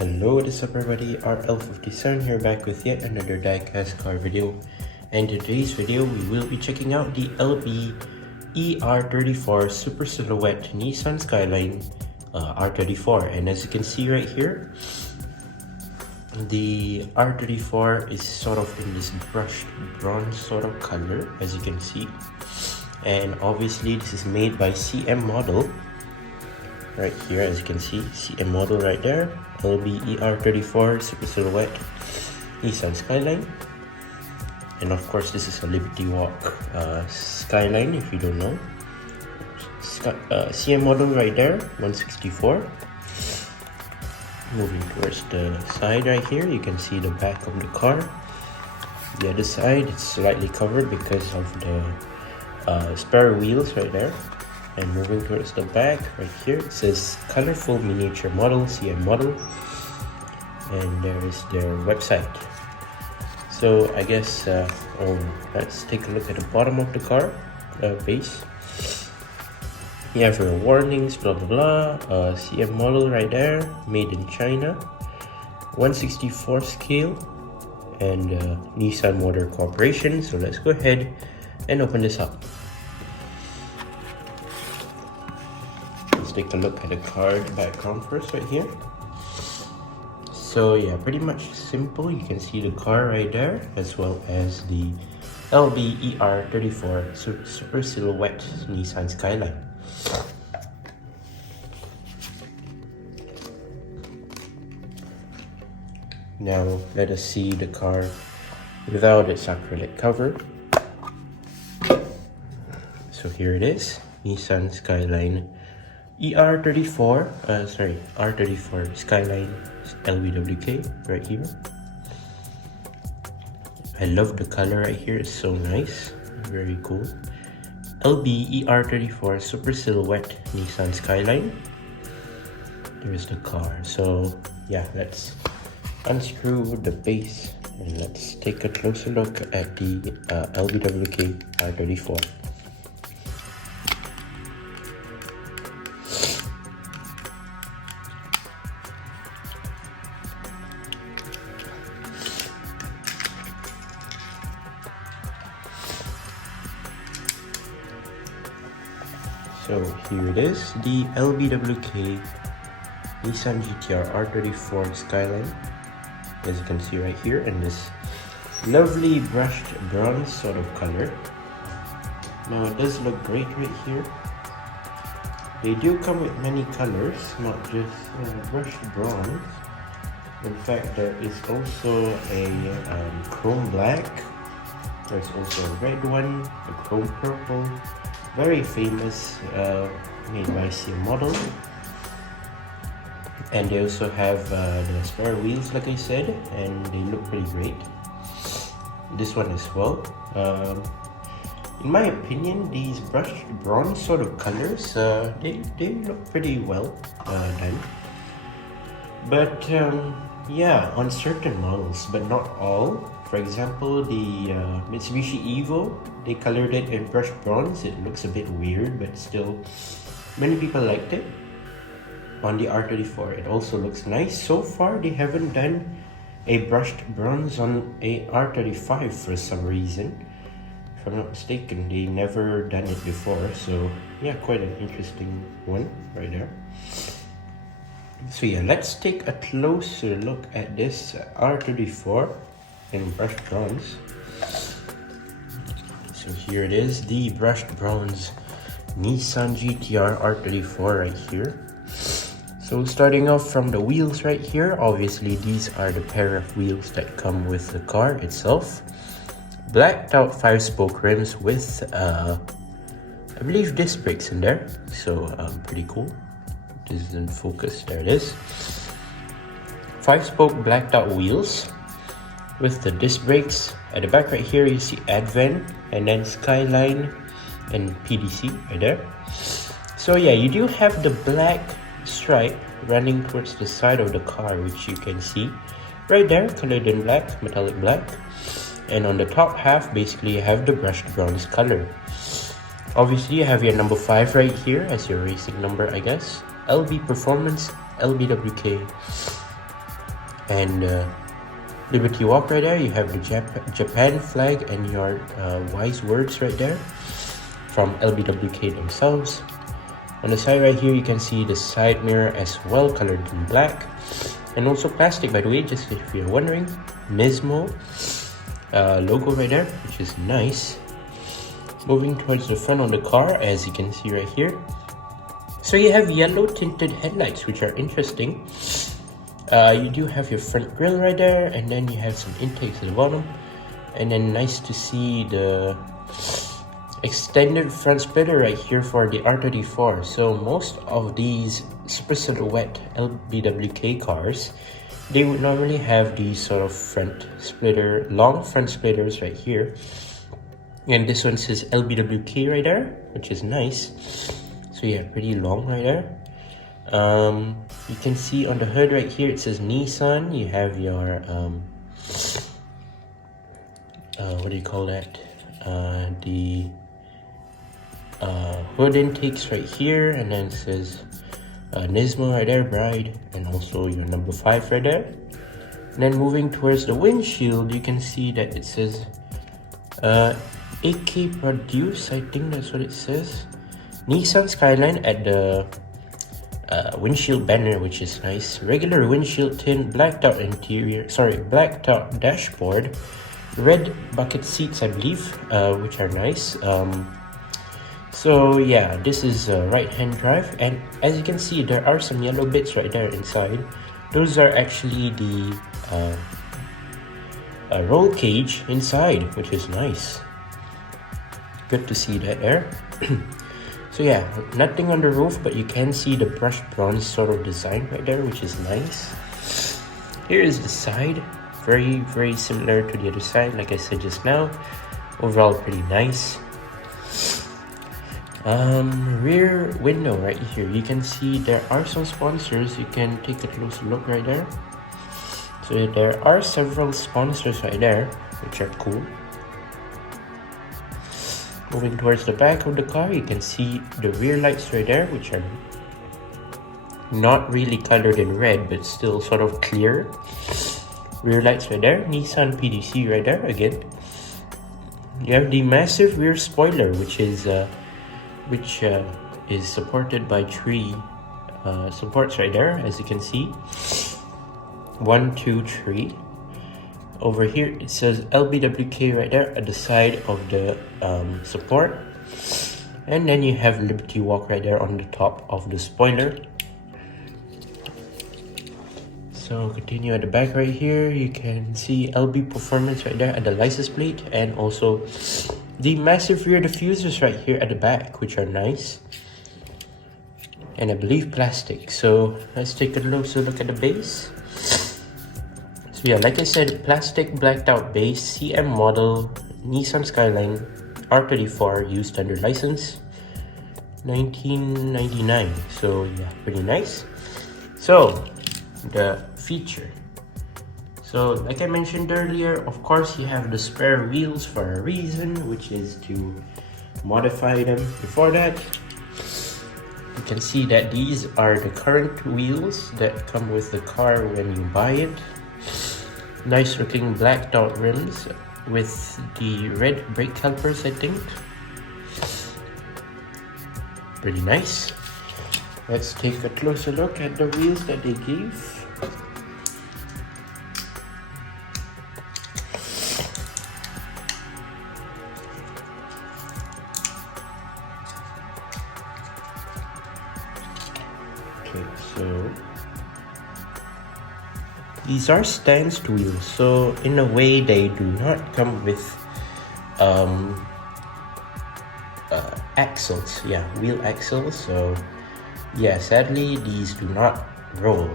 Hello, what is up everybody, RL57 here back with yet another diecast car video. And today's video we will be checking out the LB-ER34 Super Silhouette Nissan Skyline R34. And as you can see right here, the R34 is sort of in this brushed bronze sort of color, as you can see. And obviously this is made by CM model. Right here, as you can see, CM model right there, LB-ER34 Super Silhouette Nissan Skyline. And of course this is a Liberty Walk Skyline, if you don't know. CM model right there, 164. Moving towards the side right here, you can see the back of the car. The other side, it's slightly covered because of the spare wheels right there. And moving towards the back right here, it says colorful miniature model, CM model, and there is their website. So I guess let's take a look at the bottom of the car base. You have your warnings, blah blah blah. CM model right there, made in China, 164 scale, and Nissan Motor Corporation. So let's go ahead and open this up. Let's take a look at the card background first right here. So yeah, pretty much simple. You can see the car right there, as well as the LB-ER34 Super Silhouette Nissan Skyline. Now let us see the car without its acrylic cover. So here it is, Nissan Skyline R34 Skyline LBWK right here. I love the color right here, it's so nice, very cool. LB-ER34 Super Silhouette Nissan Skyline. There's the car. So yeah, let's unscrew the base and let's take a closer look at the LBWK R34. So here it is, the LBWK Nissan GTR R34 Skyline, as you can see right here, in this lovely brushed bronze sort of color. Now it does look great right here. They do come with many colors, not just brushed bronze. In fact, there is also a chrome black. There's also a red one, a chrome purple. Very famous, made by CM model. And they also have the spare wheels, like I said, and they look pretty great. This one as well. In my opinion, these brushed bronze sort of colors, they look pretty well done. But yeah, on certain models, but not all. For example, the Mitsubishi Evo, they colored it in brushed bronze. It looks a bit weird, but still, many people liked it. On the R34, it also looks nice. So far, they haven't done a brushed bronze on a R35 for some reason. If I'm not mistaken, they never done it before. So yeah, quite an interesting one right there. So yeah, let's take a closer look at this R34 in brushed bronze. So here it is, the brushed bronze Nissan GTR R34 right here. So starting off from the wheels right here, obviously these are the pair of wheels that come with the car itself. Blacked out 5-spoke rims with I believe disc brakes in there, so pretty cool. This is in focus, there it is. 5-spoke blacked out wheels with the disc brakes. At the back right here you see Advent and then Skyline and PDC right there. So yeah, you do have the black stripe running towards the side of the car, which you can see right there, colored in black, metallic black. And on the top half, basically you have the brushed bronze color. Obviously you have your number 5 right here as your racing number, I guess. LB Performance, LBWK. And Liberty Walk right there, you have the Japan flag and your wise words right there from LBWK themselves. On the side right here, you can see the side mirror as well, colored in black. And also plastic, by the way, just if you're wondering. Nismo logo right there, which is nice. Moving towards the front of the car, as you can see right here. So you have yellow tinted headlights, which are interesting. You do have your front grille right there, and then you have some intakes at the bottom. And then nice to see the extended front splitter right here for the R34. So most of these super silhouette LBWK cars, they would normally have these sort of front splitter, long front splitters right here. And this one says LBWK right there, which is nice. So yeah, pretty long right there. You can see on the hood right here, it says Nissan. You have your what do you call that? The hood intakes right here, and then it says Nismo right there, Bride, and also your number 5 right there. And then moving towards the windshield, you can see that it says AK Produce, I think that's what it says. Nissan Skyline at the windshield banner, which is nice. Regular windshield tint, blacked out interior, blacked out dashboard, red bucket seats, I believe, which are nice. So yeah, this is right-hand drive, and as you can see, there are some yellow bits right there inside. Those are actually the roll cage inside, which is nice. Good to see that there. So yeah, nothing on the roof, but you can see the brushed bronze sort of design right there, which is nice. Here is the side, very similar to the other side, like I said just now. Overall, pretty nice. Rear window right here, you can see there are some sponsors. You can take a closer look right there. So there are several sponsors right there, which are cool. Moving towards the back of the car, you can see the rear lights right there, which are not really colored in red, but still sort of clear. Rear lights right there, Nissan PDC right there again. You have the massive rear spoiler, which is supported by 3 supports right there, as you can see. 1, 2, 3. Over here it says LBWK right there at the side of the support, and then you have Liberty Walk right there on the top of the spoiler. So continue at the back right here, you can see LB Performance right there at the license plate, and also the massive rear diffusers right here at the back, which are nice, and I believe plastic. So let's take a closer look at the base. So yeah, like I said, plastic blacked out base, CM model, Nissan Skyline, R34, used under license, 1999. So yeah, pretty nice. So the feature. So like I mentioned earlier, of course you have the spare wheels for a reason, which is to modify them. Before that, you can see that these are the current wheels that come with the car when you buy it. Nice looking blacked out rims with the red brake calipers, I think. Pretty nice. Let's take a closer look at the wheels that they give. Okay, so these are stanced wheels, so in a way they do not come with axles, wheel axles. So yeah, sadly these do not roll,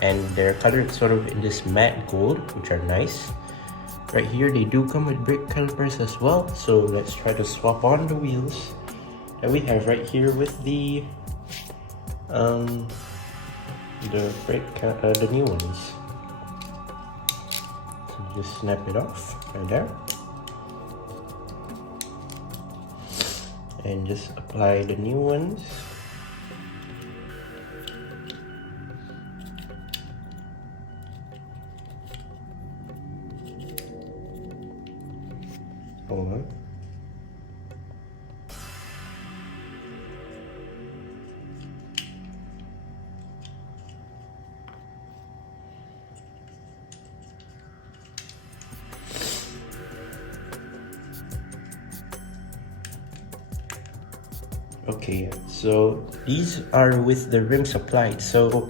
and they're colored sort of in this matte gold, which are nice. Right here they do come with brake calipers as well, so let's try to swap on the wheels that we have right here with the new ones. So just snap it off right there, and just apply the new ones. Okay, so these are with the rims applied, so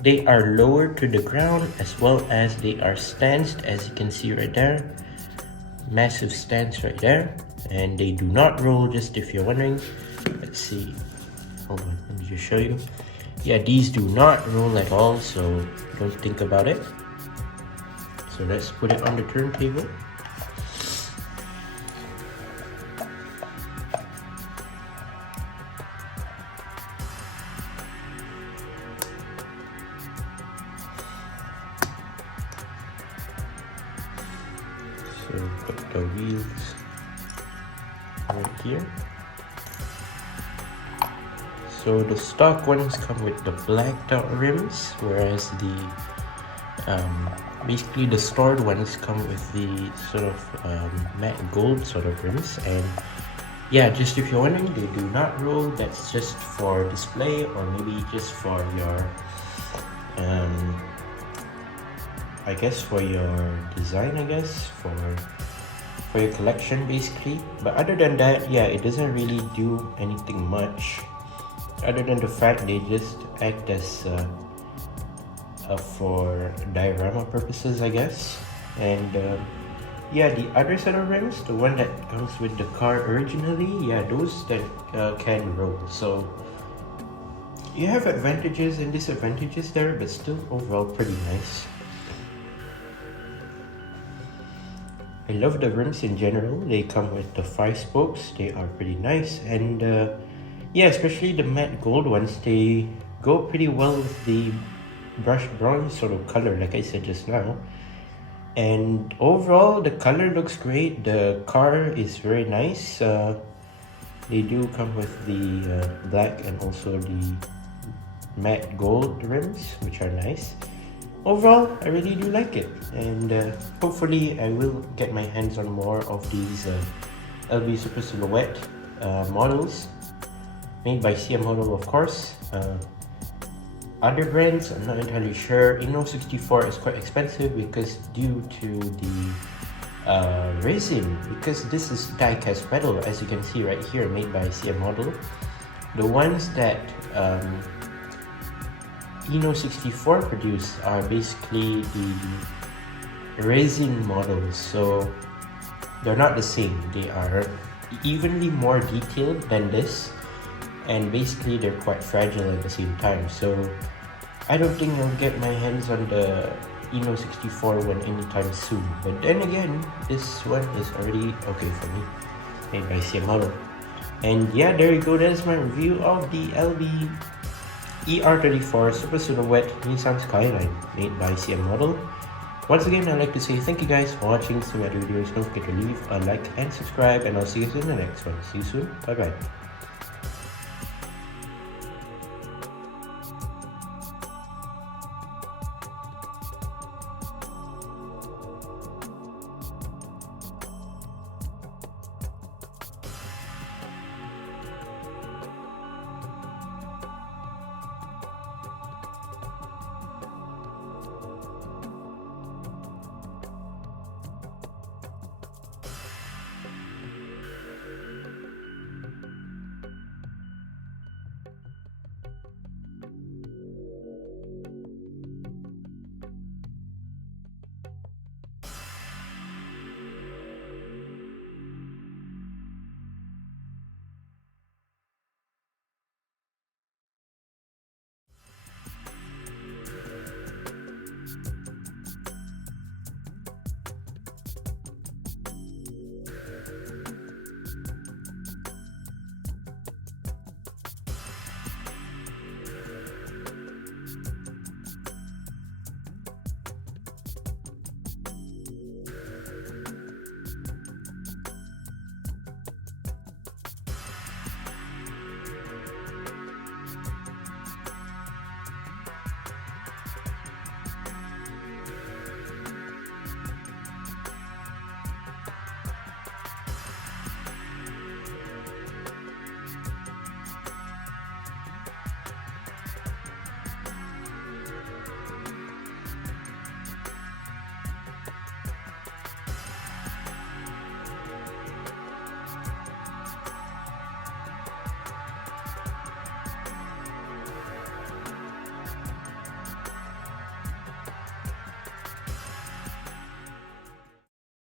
they are lower to the ground as well as they are stanced, as you can see right there. Massive stance right there, and they do not roll, just if you're wondering. Let's see, hold on, let me just show you. Yeah, these do not roll at all, so don't think about it. So let's put it on the turntable. So put the wheels right here. So the stock ones come with the blacked out rims, whereas the basically the stored ones come with the sort of matte gold sort of rims. And yeah, just if you're wondering, they do not roll. That's just for display, or maybe just for your I guess for your design, I guess for your collection basically. But other than that, yeah, it doesn't really do anything much other than the fact they just act as for diorama purposes, I guess. And yeah, the other set of rims, the one that comes with the car originally, yeah, those that can roll. So you have advantages and disadvantages there, but still overall pretty nice. I love the rims in general. They come with the 5 spokes. They are pretty nice, and yeah, especially the matte gold ones, they go pretty well with the brushed bronze sort of color, like I said just now. And overall, the color looks great. The car is very nice. They do come with the black and also the matte gold rims, which are nice. Overall, I really do like it, and hopefully I will get my hands on more of these LB Super Silhouette models made by CM Model, of course. Other brands, I'm not entirely sure. Inno64 is quite expensive because due to the resin, because this is die-cast metal, as you can see right here, made by CM Model. The ones that Inno64 produce are basically the resin models, so they're not the same. They are evenly more detailed than this, and basically they're quite fragile at the same time. So I don't think I'll get my hands on the Inno64 one anytime soon. But then again, this one is already okay for me, made by CM Model. And yeah, there you go. That is my review of the LB-ER34 Super Silhouette Nissan Skyline, made by CM Model. Once again, I'd like to say thank you guys for watching. So other videos, don't forget to leave a like and subscribe, and I'll see you in the next one. See you soon. Bye bye.